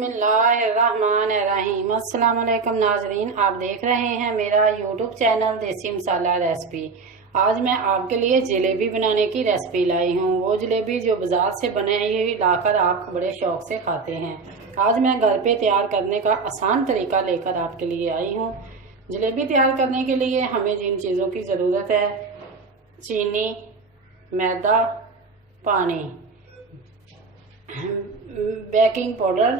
बिस्मिल्लाहिर्रहमानिर्रहीम। अस्सलाम वालेकुम नाजरीन, आप देख रहे हैं मेरा यूट्यूब चैनल देसी मसाला रेसिपी। आज मैं आपके लिए जलेबी बनाने की रेसिपी लाई हूँ। वो जलेबी जो बाजार से बने हुई लाकर आप बड़े शौक से खाते हैं। आज मैं घर पे तैयार करने का आसान तरीका लेकर आपके लिए आई हूँ। जलेबी तैयार करने के लिए हमें जिन चीज़ों की ज़रूरत है: चीनी, मैदा, पानी, बेकिंग पाउडर,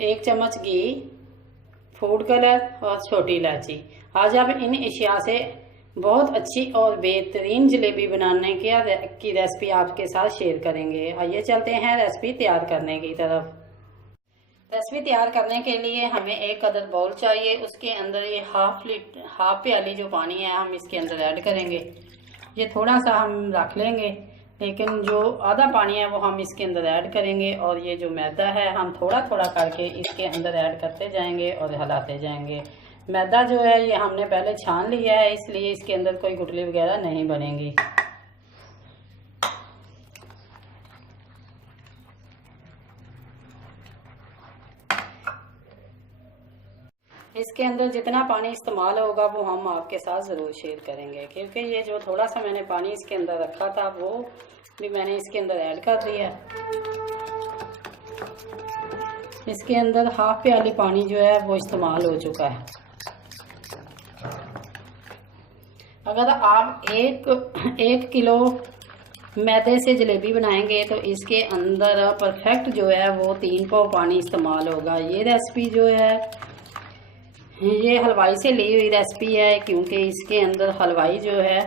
1 चम्मच घी, फूड कलर और छोटी इलायची। आज आप इन अशिया से बहुत अच्छी और बेहतरीन जलेबी बनाने की रेसिपी आपके साथ शेयर करेंगे। आइए चलते हैं रेसिपी तैयार करने की तरफ। रेसिपी तैयार करने के लिए हमें 1 अदद बाउल चाहिए। उसके अंदर ये हाफ प्याली जो पानी है हम इसके अंदर ऐड करेंगे। ये थोड़ा सा हम रख लेंगे, लेकिन जो आधा पानी है वो हम इसके अंदर ऐड करेंगे। और ये जो मैदा है हम थोड़ा थोड़ा करके इसके अंदर ऐड करते जाएंगे और हिलाते जाएंगे। मैदा जो है ये हमने पहले छान लिया है, इसलिए इसके अंदर कोई गुठली वगैरह नहीं बनेगी। इसके अंदर जितना पानी इस्तेमाल होगा वो हम आपके साथ ज़रूर शेयर करेंगे, क्योंकि ये जो थोड़ा सा मैंने पानी इसके अंदर रखा था वो भी मैंने इसके अंदर ऐड कर दिया। इसके अंदर हाफ प्याली पानी जो है वो इस्तेमाल हो चुका है। अगर आप एक किलो मैदे से जलेबी बनाएंगे तो इसके अंदर परफेक्ट जो है वो 3 पाव पानी इस्तेमाल होगा। ये रेसिपी जो है ये हलवाई से ली हुई रेसिपी है, क्योंकि इसके अंदर हलवाई जो है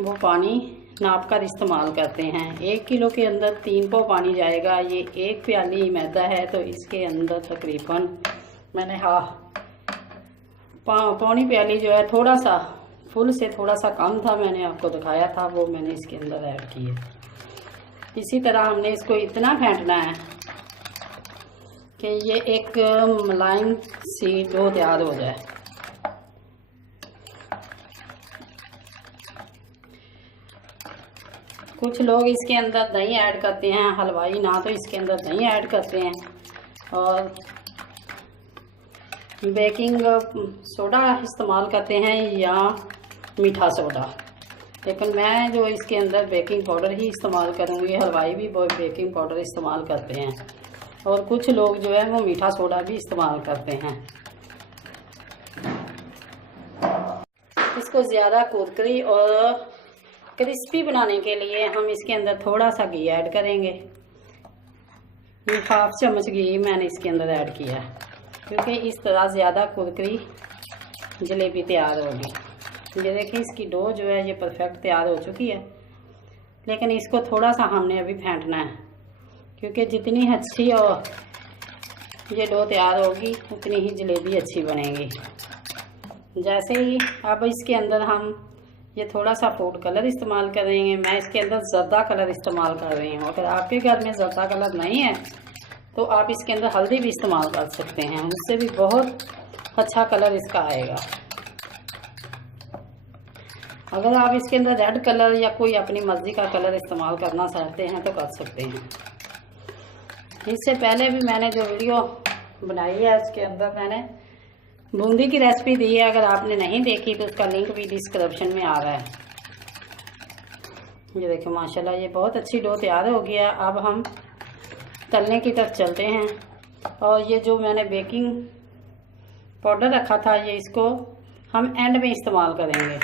वो पानी नाप कर इस्तेमाल करते हैं। 1 किलो के अंदर 3 पाव पानी जाएगा। ये 1 प्याली मैदा है तो इसके अंदर तकरीबन मैंने पौनी प्याली जो है, थोड़ा सा फुल से थोड़ा सा कम था, मैंने आपको दिखाया था, वो मैंने इसके अंदर ऐड किए। इसी तरह हमने इसको इतना फेंटना है कि ये एक मुलायम सी डो तैयार हो जाए। कुछ लोग इसके अंदर दही ऐड करते हैं, हलवाई ना तो इसके अंदर दही ऐड करते हैं और बेकिंग सोडा इस्तेमाल करते हैं या मीठा सोडा, लेकिन मैं जो इसके अंदर बेकिंग पाउडर ही इस्तेमाल करूँगी। हलवाई भी बेकिंग पाउडर इस्तेमाल करते हैं और कुछ लोग जो है वो मीठा सोडा भी इस्तेमाल करते हैं। इसको ज़्यादा कुरकुरी और क्रिस्पी बनाने के लिए हम इसके अंदर थोड़ा सा घी ऐड करेंगे। 1/2 चम्मच घी मैंने इसके अंदर ऐड किया, क्योंकि इस तरह ज़्यादा कुरकुरी जलेबी तैयार होगी। ये देखिए इसकी डो जो है ये परफेक्ट तैयार हो चुकी है, लेकिन इसको थोड़ा सा हमने अभी फेंटना है, क्योंकि जितनी अच्छी और ये डो तैयार होगी उतनी ही जलेबी अच्छी बनेगी। जैसे ही अब इसके अंदर हम ये थोड़ा सा फूड कलर इस्तेमाल करेंगे। मैं इसके अंदर ज़र्दा कलर इस्तेमाल कर रही हूँ। अगर आपके घर में ज़र्दा कलर नहीं है तो आप इसके अंदर हल्दी भी इस्तेमाल कर सकते हैं, उससे भी बहुत अच्छा कलर इसका आएगा। अगर आप इसके अंदर रेड कलर या कोई अपनी मर्ज़ी का कलर इस्तेमाल करना चाहते हैं तो कर सकते हैं। इससे पहले भी मैंने जो वीडियो बनाई है उसके अंदर मैंने बूंदी की रेसिपी दी है। अगर आपने नहीं देखी तो उसका लिंक भी डिस्क्रिप्शन में आ रहा है। ये देखो माशाल्लाह ये बहुत अच्छी डो तैयार हो गया। अब हम तलने की तरफ चलते हैं। और ये जो मैंने बेकिंग पाउडर रखा था ये इसको हम एंड में इस्तेमाल करेंगे।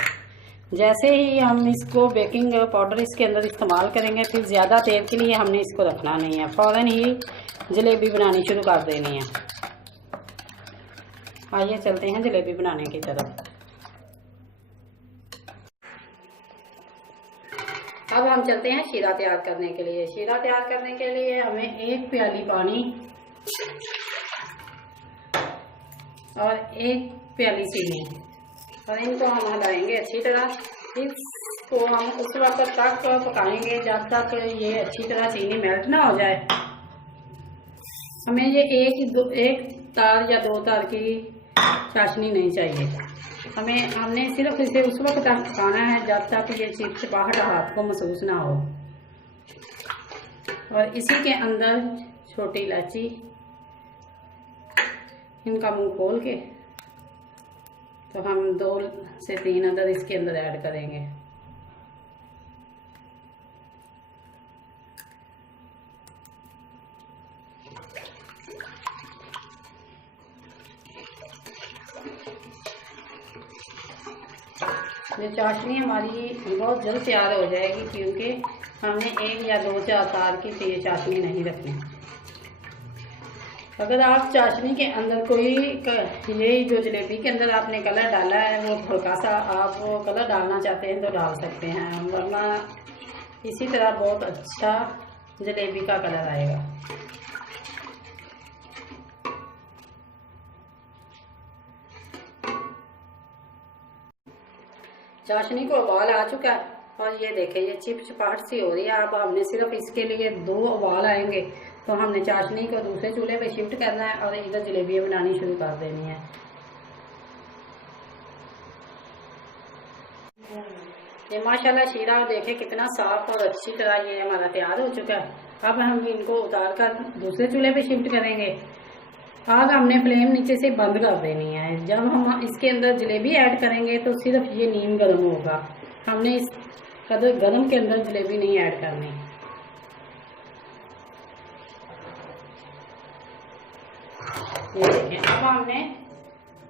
जैसे ही हम इसको बेकिंग पाउडर इसके अंदर इस्तेमाल करेंगे फिर ज़्यादा देर के लिए हमने इसको रखना नहीं है, फ़ौरन ही जलेबी बनानी शुरू कर देनी है। आइए चलते हैं जलेबी बनाने की तरफ। अब हम चलते हैं शीरा तैयार करने के लिए। शीरा तैयार करने के लिए हमें 1 प्याली पानी और 1 प्याली चीनी और इनको हम हिलाएंगे अच्छी तरह। इसको हम उस वक्त तक पकाएंगे जब तक ये अच्छी तरह चीनी मेल्ट ना हो जाए। हमें ये एक तार या 2 तार की चाशनी नहीं चाहिए। हमने सिर्फ इसे उस वक्त तक पकाना है जब तक ये चिपचिपाहट हाथ को महसूस ना हो। और इसी के अंदर छोटी इलायची, इनका मुंह खोल के तो हम 2 से 3 अदद इसके अंदर ऐड करेंगे। ये चाशनी हमारी बहुत जल्द तैयार हो जाएगी, क्योंकि हमने 1 या 2 तार की ये चाशनी नहीं रखनी। अगर आप चाशनी के अंदर कोई ये जो जलेबी के अंदर आपने कलर डाला है वो हल्का सा आप वो कलर डालना चाहते हैं तो डाल सकते हैं, वरना इसी तरह बहुत अच्छा जलेबी का कलर आएगा। चाशनी को उबाल आ चुका है और ये देखें ये चिपचिपाहट सी हो रही है। अब हमने सिर्फ इसके लिए 2 उबाल आएंगे तो हमने चाशनी को दूसरे चूल्हे पे शिफ्ट करना है और इधर जलेबियाँ बनानी शुरू कर देनी है। ये माशाल्लाह शीरा देखे कितना साफ और अच्छी तरह ये हमारा तैयार हो चुका है। अब हम इनको उतार कर दूसरे चूल्हे पे शिफ्ट करेंगे। आग हमने फ्लेम नीचे से बंद कर देनी है। जब हम इसके अंदर जलेबी ऐड करेंगे तो सिर्फ ये नीम गर्म होगा, हमने इस कदर गर्म के अंदर जलेबी नहीं ऐड करनी। ये देखें अब हमने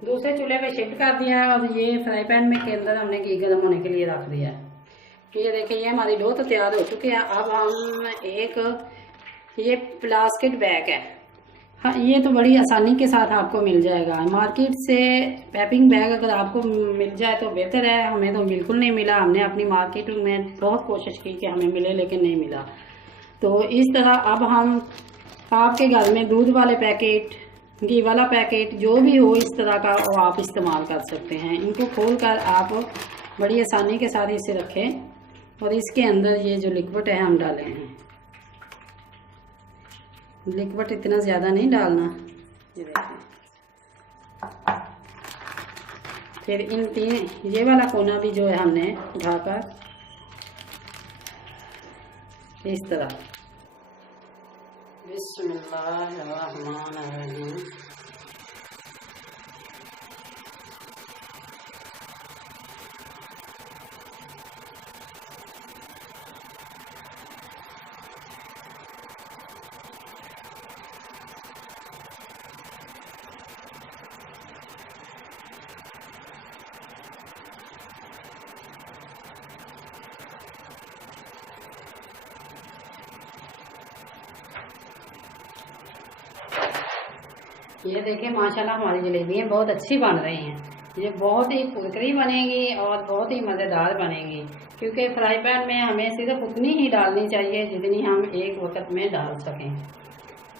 दूसरे चूल्हे पे शिफ्ट कर दिया है और ये फ्राई पैन में के अंदर हमने घी गर्म होने के लिए रख दिया है। ये देखिए ये हमारी डो तो तैयार हो चुकी है। अब हम एक ये प्लास्टिक बैग है, हाँ ये तो बड़ी आसानी के साथ आपको मिल जाएगा मार्केट से। पैकिंग बैग अगर आपको मिल जाए तो बेहतर है, हमें तो बिल्कुल नहीं मिला। हमने अपनी मार्केट में बहुत कोशिश की कि हमें मिले लेकिन नहीं मिला। तो इस तरह अब हम आपके घर में दूध वाले पैकेट, घी वाला पैकेट जो भी हो इस तरह का वो आप इस्तेमाल कर सकते हैं। इनको खोलकर आप बड़ी आसानी के साथ इसे रखें और इसके अंदर ये जो लिक्विड है हम डालें हैं। लिक्विड इतना ज़्यादा नहीं डालना, ये देखें। फिर इन 3 ये वाला कोना भी जो है हमने उठाकर इस तरह बिस्मिल्लाहिर्रहमानिर्रहीम। ये देखें माशाल्लाह हमारी जलेबियाँ बहुत अच्छी बन रही हैं। ये बहुत ही कुरकुरी बनेगी और बहुत ही मज़ेदार बनेगी, क्योंकि फ्राई पैन में हमें सिर्फ उतनी ही डालनी चाहिए जितनी हम एक वक्त में डाल सकें।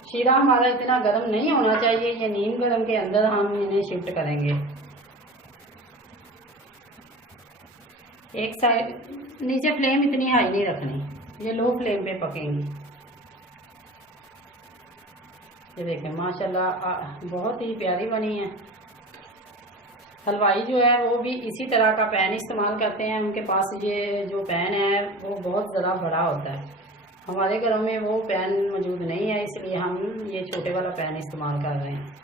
शीरा हमारा इतना गर्म नहीं होना चाहिए। ये नीम गर्म के अंदर हम इन्हें शिफ्ट करेंगे। एक साइड नीचे फ्लेम इतनी हाई नहीं रखनी, ये लो फ्लेम पे पकेंगी। ये देखें माशाल्लाह बहुत ही प्यारी बनी है। हलवाई जो है वो भी इसी तरह का पैन इस्तेमाल करते हैं। उनके पास ये जो पैन है वो बहुत ज़रा बड़ा होता है। हमारे घरों में वो पैन मौजूद नहीं है, इसलिए हम ये छोटे वाला पैन इस्तेमाल कर रहे हैं।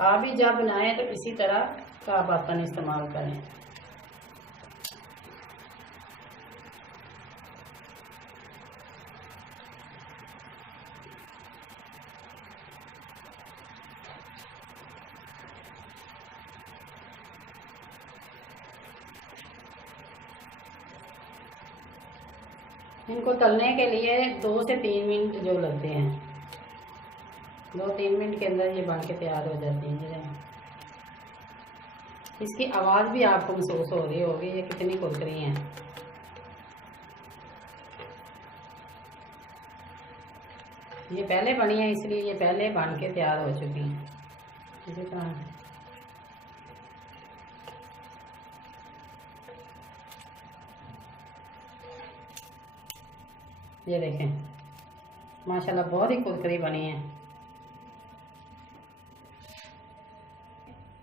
आप भी जब बनाएं तो इसी तरह का बर्तन इस्तेमाल करें। इनको तलने के लिए 2 से 3 मिनट जो लगते हैं, 2-3 मिनट के अंदर ये बन के तैयार हो जाती हैं। इसकी आवाज़ भी आपको महसूस हो रही होगी ये कितनी कुरकुरी हैं। ये पहले बनी है इसलिए ये पहले बन के तैयार हो चुकी हैं। इसी तरह ये देखें माशाल्लाह बहुत ही कुरकुरी बनी है।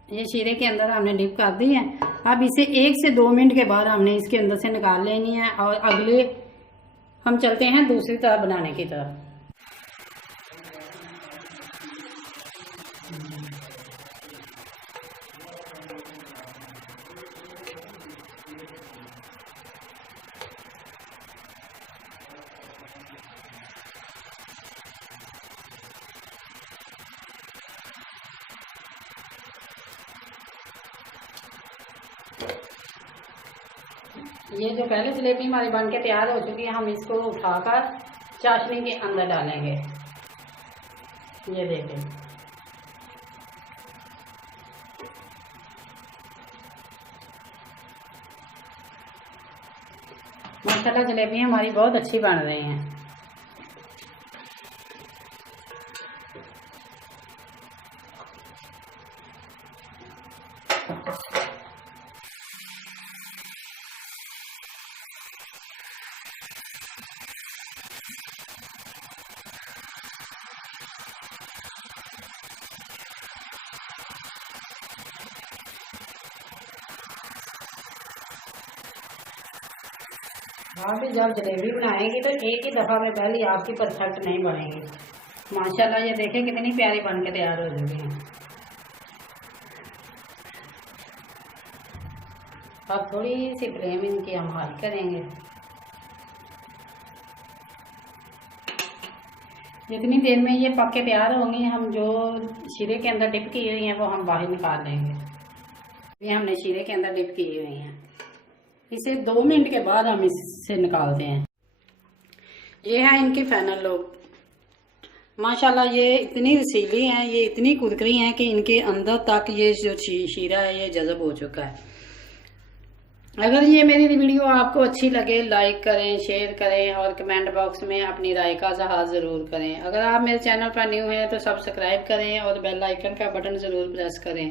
ये शीरे के अंदर हमने डिप कर दी है। अब इसे 1 से 2 मिनट के बाद हमने इसके अंदर से निकाल लेनी है और अगले हम चलते हैं दूसरी तरफ बनाने की तरफ। ये जो पहले जलेबी हमारी बन के तैयार हो चुकी है, हम इसको उठाकर चाशनी के अंदर डालेंगे। ये देखें, माशाल्लाह जलेबी हमारी बहुत अच्छी बन रही हैं। आप भी जब जलेबी बनाएंगे तो एक ही दफ़ा में पहले आपकी परफेक्ट नहीं बनेगी। माशाल्लाह ये देखें कितनी प्यारी बन के तैयार हो चुकी हैं। अब थोड़ी सी फ्लेम इनकी हम हाई करेंगे। जितनी देर में ये पक के तैयार होंगी, हम जो शीरे के अंदर डिप की हुई हैं वो हम बाहर निकाल लेंगे। ये हमने शीरे के अंदर डिप की हुई हैं, इसे 2 मिनट के बाद हम इससे निकालते हैं। ये है इनकी फाइनल लुक। माशाल्लाह ये इतनी रसीली हैं, ये इतनी कुरकुरी हैं कि इनके अंदर तक ये जो शीरा है ये जज़ब हो चुका है। अगर ये मेरी वीडियो आपको अच्छी लगे, लाइक करें, शेयर करें और कमेंट बॉक्स में अपनी राय का इज़हार ज़रूर करें। अगर आप मेरे चैनल पर न्यू हैं तो सब्सक्राइब करें और बेल आइकन का बटन ज़रूर प्रेस करें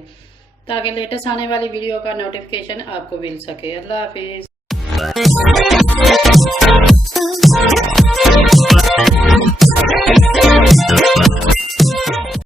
ताकि लेटेस्ट आने वाली वीडियो का नोटिफिकेशन आपको मिल सके। अल्लाह हाफिज़।